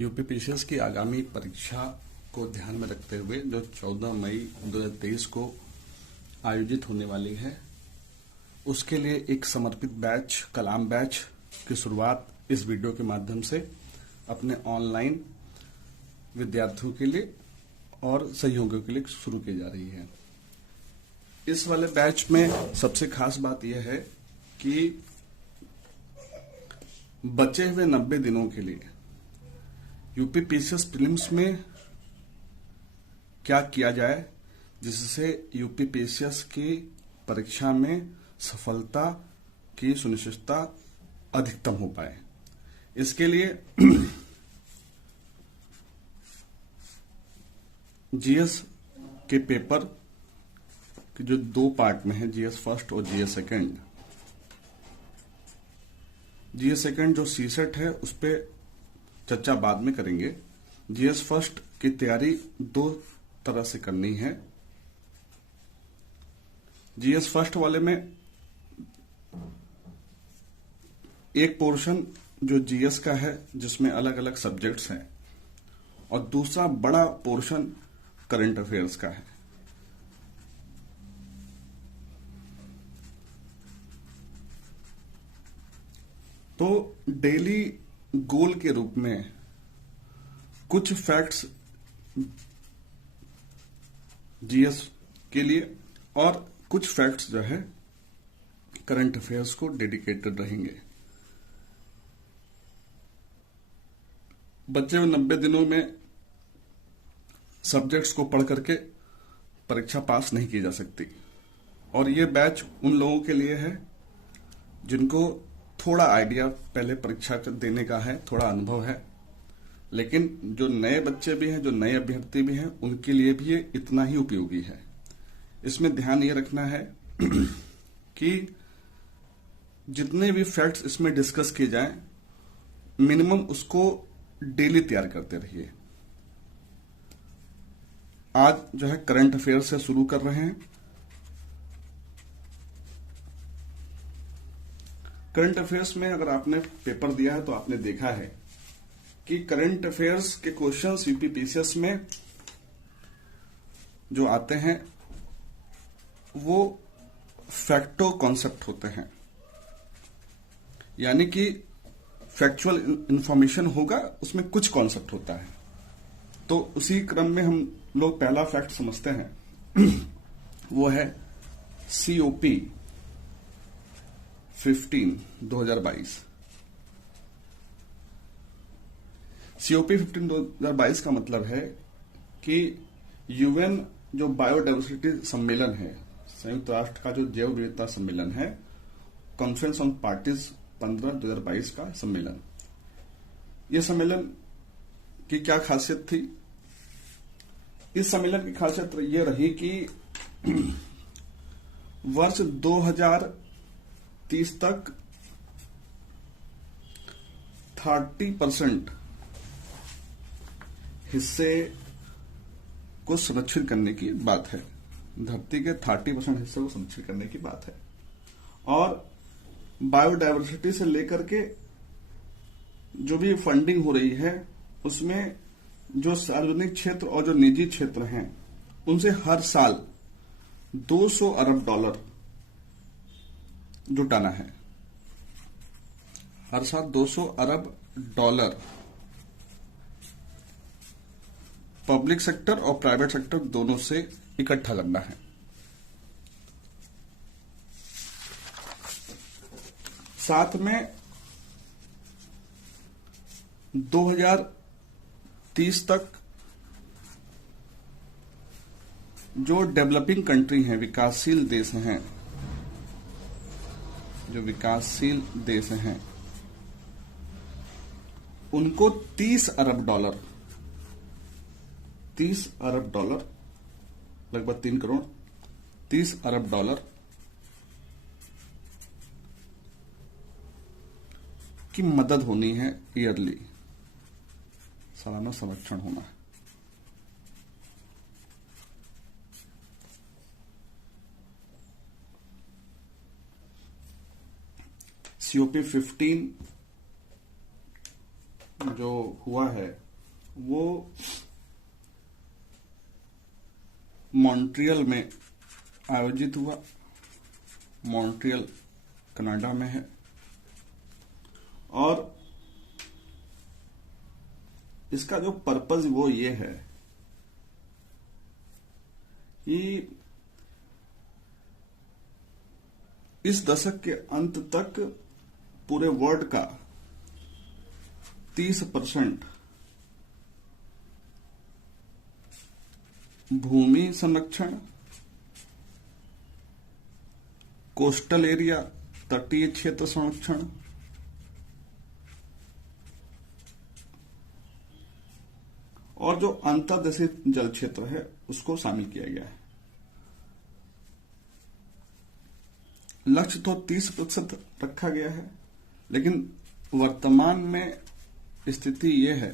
UPPCS की आगामी परीक्षा को ध्यान में रखते हुए जो 14 मई 2023 को आयोजित होने वाली है, उसके लिए एक समर्पित बैच कलाम बैच की शुरुआत इस वीडियो के माध्यम से अपने ऑनलाइन विद्यार्थियों के लिए और सहयोगियों के लिए शुरू की जा रही है। इस वाले बैच में सबसे खास बात यह है कि बचे हुए 90 दिनों के लिए यूपीपीसीएस प्रीलिम्स में क्या किया जाए जिससे यूपीपीसीएस की परीक्षा में सफलता की सुनिश्चितता अधिकतम हो पाए। इसके लिए जीएस के पेपर के जो 2 पार्ट में है, जीएस फर्स्ट और जीएस सेकंड। जीएस सेकंड जो सीसेट है उस पे चर्चा बाद में करेंगे। जीएस फर्स्ट की तैयारी 2 तरह से करनी है। जीएस फर्स्ट वाले में एक पोर्शन जो जीएस का है जिसमें अलग अलग सब्जेक्ट्स हैं और दूसरा बड़ा पोर्शन करंट अफेयर्स का है। तो डेली गोल के रूप में कुछ फैक्ट्स जीएस के लिए और कुछ फैक्ट्स जो है करंट अफेयर्स को डेडिकेटेड रहेंगे। बचे हुए 90 दिनों में सब्जेक्ट्स को पढ़ करके परीक्षा पास नहीं की जा सकती और ये बैच उन लोगों के लिए है जिनको थोड़ा आइडिया पहले परीक्षा देने का है, थोड़ा अनुभव है, लेकिन जो नए बच्चे भी हैं, जो नए अभ्यर्थी भी हैं, उनके लिए भी ये इतना ही उपयोगी है। इसमें ध्यान ये रखना है कि जितने भी फैक्ट्स इसमें डिस्कस किए जाएं, मिनिमम उसको डेली तैयार करते रहिए। आज जो है करंट अफेयर से शुरू कर रहे हैं। करंट अफेयर्स में अगर आपने पेपर दिया है तो आपने देखा है कि करंट अफेयर्स के क्वेश्चंस यूपीपीसीएस में जो आते हैं वो फैक्टो कॉन्सेप्ट होते हैं, यानी कि फैक्चुअल इंफॉर्मेशन होगा, उसमें कुछ कॉन्सेप्ट होता है। तो उसी क्रम में हम लोग पहला फैक्ट समझते हैं वो है COP 15 2022। COP 15 2022 का मतलब है कि यूएन जो बायोडाइवर्सिटी सम्मेलन है, संयुक्त राष्ट्र का जो जैव विविधता सम्मेलन है, कॉन्फ्रेंस ऑन पार्टीज 15 2022 का सम्मेलन। यह सम्मेलन की क्या खासियत थी? इस सम्मेलन की खासियत यह रही कि वर्ष 2030 तक 30% हिस्से को संरक्षित करने की बात है। धरती के 30% हिस्से को संरक्षित करने की बात है और बायोडायवर्सिटी से लेकर के जो भी फंडिंग हो रही है उसमें जो सार्वजनिक क्षेत्र और जो निजी क्षेत्र हैं उनसे हर साल $200 अरब जुटाना है। हर साल $200 अरब पब्लिक सेक्टर और प्राइवेट सेक्टर दोनों से इकट्ठा करना है। साथ में 2030 तक जो डेवलपिंग कंट्री हैं, विकासशील देश हैं, जो विकासशील देश हैं उनको $30 अरब 30 अरब डॉलर, लगभग 3 करोड़, $30 अरब की मदद होनी है। ईयरली सालाना संरक्षण होना है। COP 15 जो हुआ है वो मॉन्ट्रियल में आयोजित हुआ। मॉन्ट्रियल कनाडा में है और इसका जो पर्पज वो ये है कि इस दशक के अंत तक पूरे वर्ल्ड का 30% भूमि संरक्षण, कोस्टल एरिया, तटीय क्षेत्र संरक्षण और जो अंतर्देशीय जल क्षेत्र है उसको शामिल किया गया है। लक्ष्य तो 30% रखा गया है, लेकिन वर्तमान में स्थिति यह है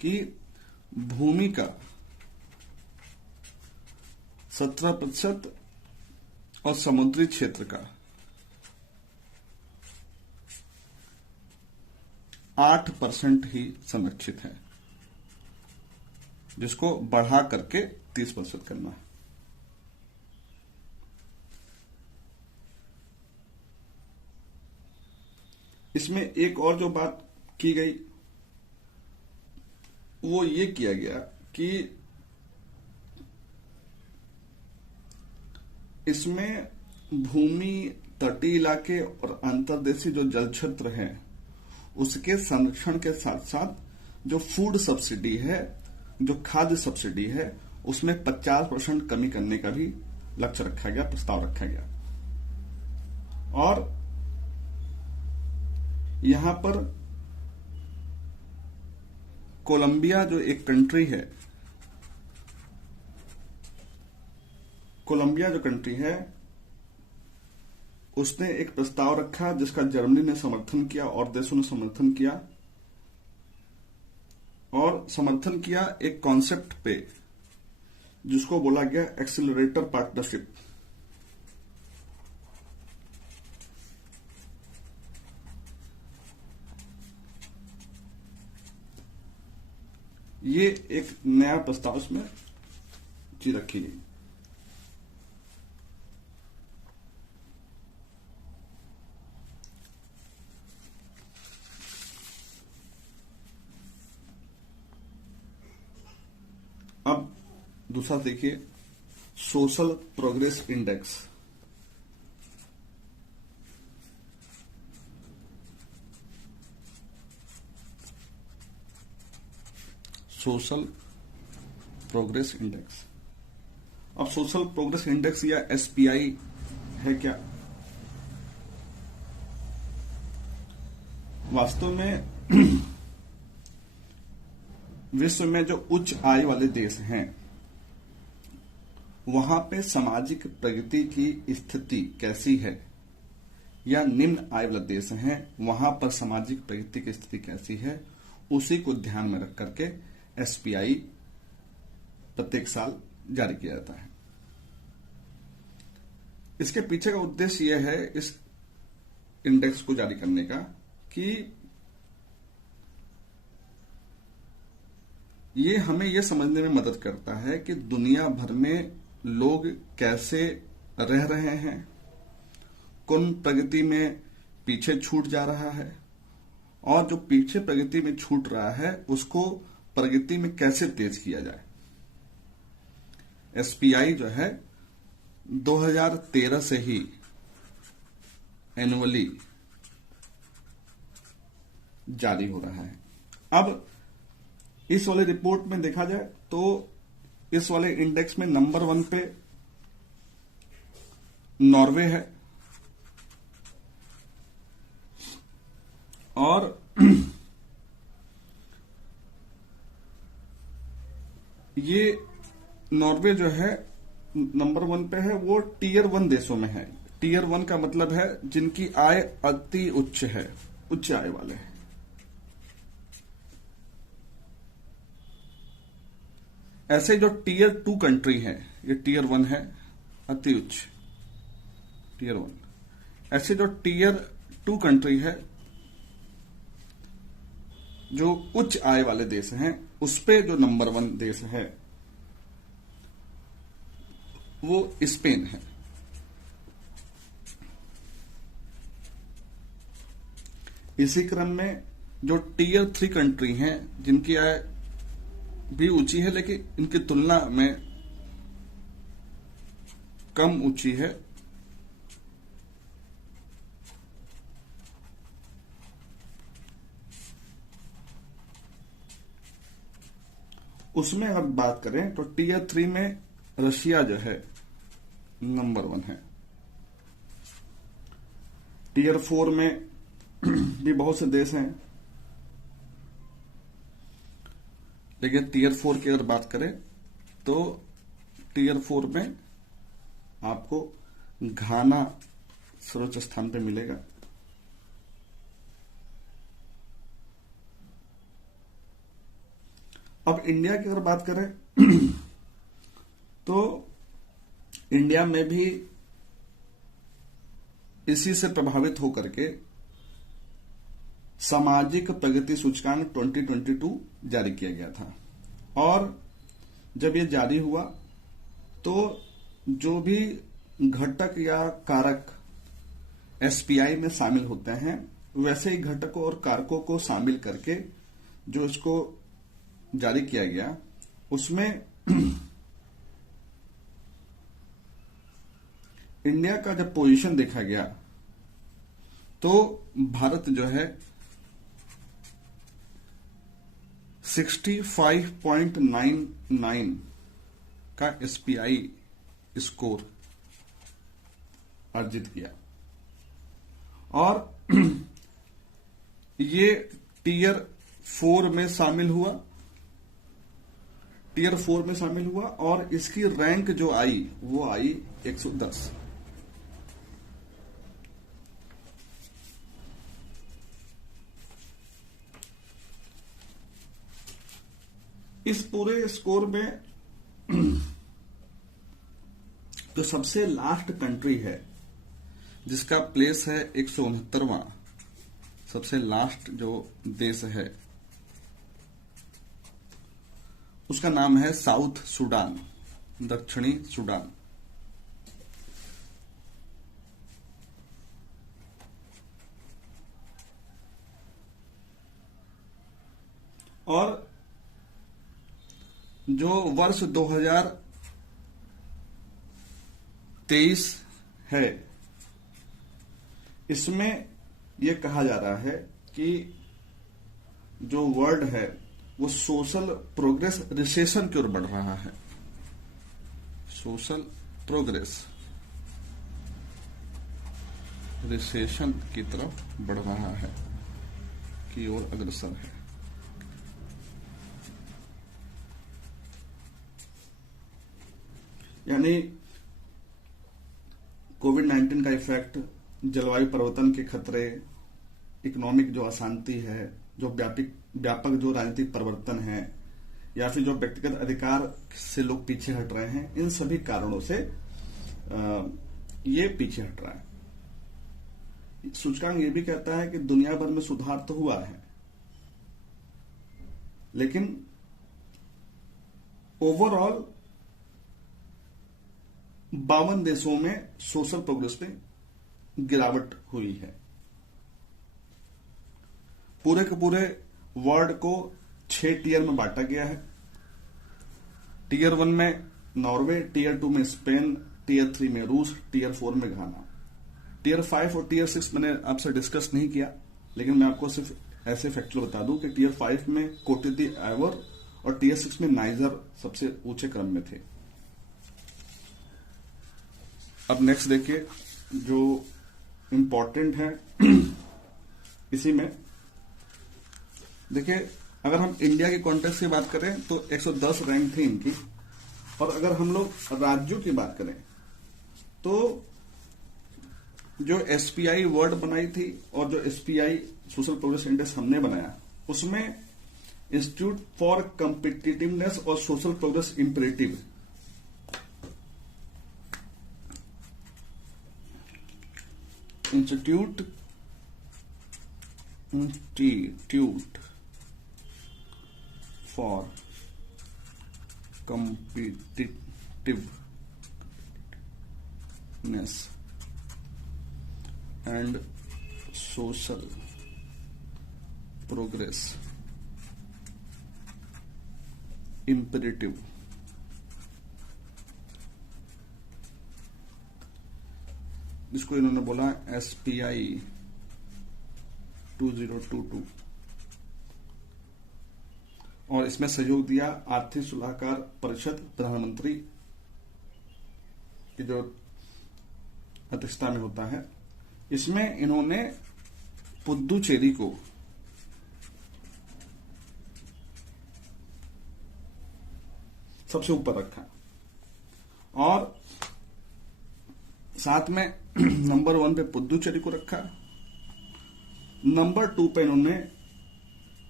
कि भूमि का 17% और समुद्री क्षेत्र का 8% ही संरक्षित है, जिसको बढ़ा करके 30% करना है। इसमें एक और जो बात की गई वो ये किया गया कि इसमें भूमि, तटीय इलाके और अंतर्देशीय जो जल क्षेत्र है उसके संरक्षण के साथ साथ जो फूड सब्सिडी है, जो खाद्य सब्सिडी है, उसमें 50% कमी करने का भी लक्ष्य रखा गया, प्रस्ताव रखा गया। और यहां पर कोलंबिया जो एक कंट्री है, कोलंबिया जो कंट्री है उसने एक प्रस्ताव रखा जिसका जर्मनी ने समर्थन किया और देशों ने समर्थन किया, और समर्थन किया एक कॉन्सेप्ट पे जिसको बोला गया एक्सीलरेटर पार्टनरशिप। ये एक नया प्रस्ताव इसमें चीज रखी गई। अब दूसरा देखिए, social progress index. Social progress index. अब सोशल प्रोग्रेस इंडेक्स या एसपीआई है क्या? वास्तव में विश्व में जो उच्च आय वाले देश हैं वहां पे सामाजिक प्रगति की स्थिति कैसी है, या निम्न आय वाले देश हैं वहां पर सामाजिक प्रगति की स्थिति कैसी है, उसी को ध्यान में रख करके एसपीआई प्रत्येक साल जारी किया जाता है। इसके पीछे का उद्देश्य यह है इस इंडेक्स को जारी करने का कि ये हमें यह समझने में मदद करता है कि दुनिया भर में लोग कैसे रह रहे हैं, कौन प्रगति में पीछे छूट जा रहा है, और जो पीछे प्रगति में छूट रहा है उसको प्रगति में कैसे तेज किया जाए। एसपीआई जो है 2013 से ही एनुअली जारी हो रहा है। अब इस वाले रिपोर्ट में देखा जाए तो इस वाले इंडेक्स में नंबर 1 पे नॉर्वे है और ये नॉर्वे जो है नंबर 1 पे है, वो टीयर 1 देशों में है। टीयर 1 का मतलब है जिनकी आय अति उच्च है, उच्च आय वाले हैं। ऐसे जो टीयर 2 कंट्री है, ये टीयर 1 है, अति उच्च टीयर 1। ऐसे जो टीयर 2 कंट्री है जो उच्च आय वाले देश हैं उस पे जो नंबर 1 देश है वो स्पेन है। इसी क्रम में जो टीयर 3 कंट्री हैं जिनकी आय भी ऊंची है लेकिन इनकी तुलना में कम ऊंची है, उसमें अब बात करें तो टीयर 3 में रशिया जो है नंबर 1 है। टीयर 4 में भी बहुत से देश हैं, लेकिन टीयर 4 की अगर बात करें तो टीयर 4 में आपको घाना सर्वोच्च स्थान पे मिलेगा। अब इंडिया की अगर बात करें तो इंडिया में भी इसी से प्रभावित होकर के सामाजिक प्रगति सूचकांक 2022 जारी किया गया था। और जब ये जारी हुआ तो जो भी घटक या कारक एसपीआई में शामिल होते हैं वैसे ही घटकों और कारकों को शामिल करके जो इसको जारी किया गया उसमें इंडिया का जब पोजीशन देखा गया तो भारत जो है 65.99 का एसपीआई स्कोर अर्जित किया और ये टीयर 4 में शामिल हुआ। टीयर 4 में शामिल हुआ और इसकी रैंक जो आई वो आई 110। इस पूरे स्कोर में जो सबसे लास्ट कंट्री है जिसका प्लेस है 169वां, सबसे लास्ट जो देश है उसका नाम है साउथ सूडान, दक्षिणी सूडान। और जो वर्ष 2023 है इसमें यह कहा जा रहा है कि जो वर्ल्ड है वो सोशल प्रोग्रेस रिसेशन की ओर बढ़ रहा है। सोशल प्रोग्रेस रिसेशन की तरफ बढ़ रहा है, की ओर अग्रसर है। यानी कोविड-19 का इफेक्ट, जलवायु परिवर्तन के खतरे, इकोनॉमिक जो अशांति है, जो व्यापक जो राजनीतिक परिवर्तन है या फिर जो व्यक्तिगत अधिकार से लोग पीछे हट रहे हैं, इन सभी कारणों से ये पीछे हट रहा है। सूचकांक ये भी कहता है कि दुनिया भर में सुधार तो हुआ है लेकिन ओवरऑल 52 देशों में सोशल प्रोग्रेस में गिरावट हुई है। पूरे के पूरे वर्ल्ड को 6 टीयर में बांटा गया है। टीयर 1 में नॉर्वे, टीयर 2 में स्पेन, टीयर 3 में रूस, टीयर 4 में घाना। टीयर 5 और टीयर 6 मैंने आपसे डिस्कस नहीं किया, लेकिन मैं आपको सिर्फ ऐसे फैक्टर बता दूं कि टीयर 5 में कोटे दी आइवर और टीयर 6 में नाइजर सबसे ऊंचे क्रम में थे। अब नेक्स्ट देखिए जो इंपॉर्टेंट है इसी में देखिए, अगर हम इंडिया के कॉन्टेक्स्ट की बात करें तो 110 रैंक थी इनकी। और अगर हम लोग राज्यों की बात करें तो जो एसपीआई वर्ड बनाई थी और जो एसपीआई सोशल प्रोग्रेस इंडेक्स हमने बनाया उसमें इंस्टीट्यूट फॉर कॉम्पिटिटिवनेस और social progress imperative institute for competitiveness and social progress imperative, जिसको इन्होंने बोला SPI 2022, और इसमें सहयोग दिया आर्थिक सलाहकार परिषद प्रधानमंत्री की जो अध्यक्षता में होता है। इसमें इन्होंने पुद्दुचेरी को सबसे ऊपर रखा और साथ में नंबर 1 पे पुद्दुचेरी को रखा, नंबर 2 पे इन्होंने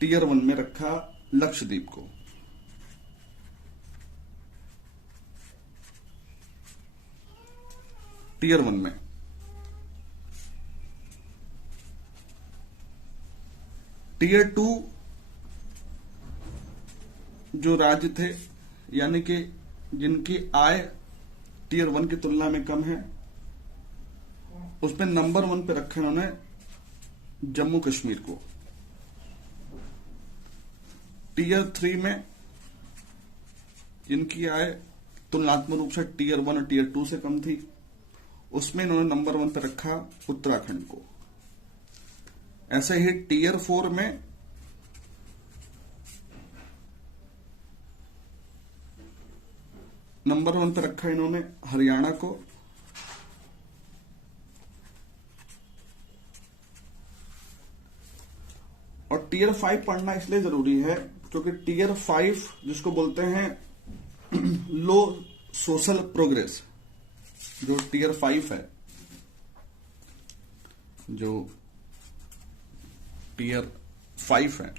टियर 1 में रखा लक्षद्वीप को। टियर 1 में टियर 2 जो राज्य थे, यानी कि जिनकी आय टियर 1 की तुलना में कम है, उसमें नंबर 1 पे रखा इन्होंने जम्मू कश्मीर को। टियर 3 में जिनकी आय तुलनात्मक रूप से टियर 1 और टियर 2 से कम थी, उसमें इन्होंने नंबर 1 पे रखा उत्तराखंड को। ऐसे ही टियर 4 में नंबर 1 पे रखा इन्होंने हरियाणा को, और टियर 5 पढ़ना इसलिए जरूरी है क्योंकि टियर 5 जिसको बोलते हैं लो सोशल प्रोग्रेस, जो टियर 5 है, जो टियर 5 है,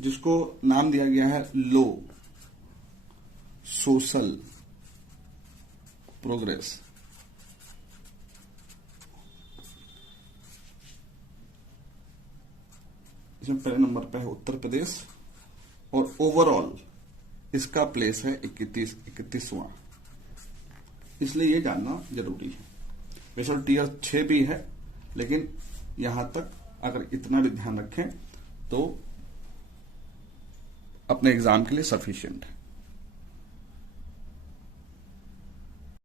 जिसको नाम दिया गया है लो सोशल प्रोग्रेस, इसमें पहले नंबर पे है उत्तर प्रदेश, और ओवरऑल इसका प्लेस है 31वां। इसलिए ये जानना जरूरी है। वैसे टियर 6 भी है, लेकिन यहां तक अगर इतना भी ध्यान रखें तो अपने एग्जाम के लिए सफिशिएंट है।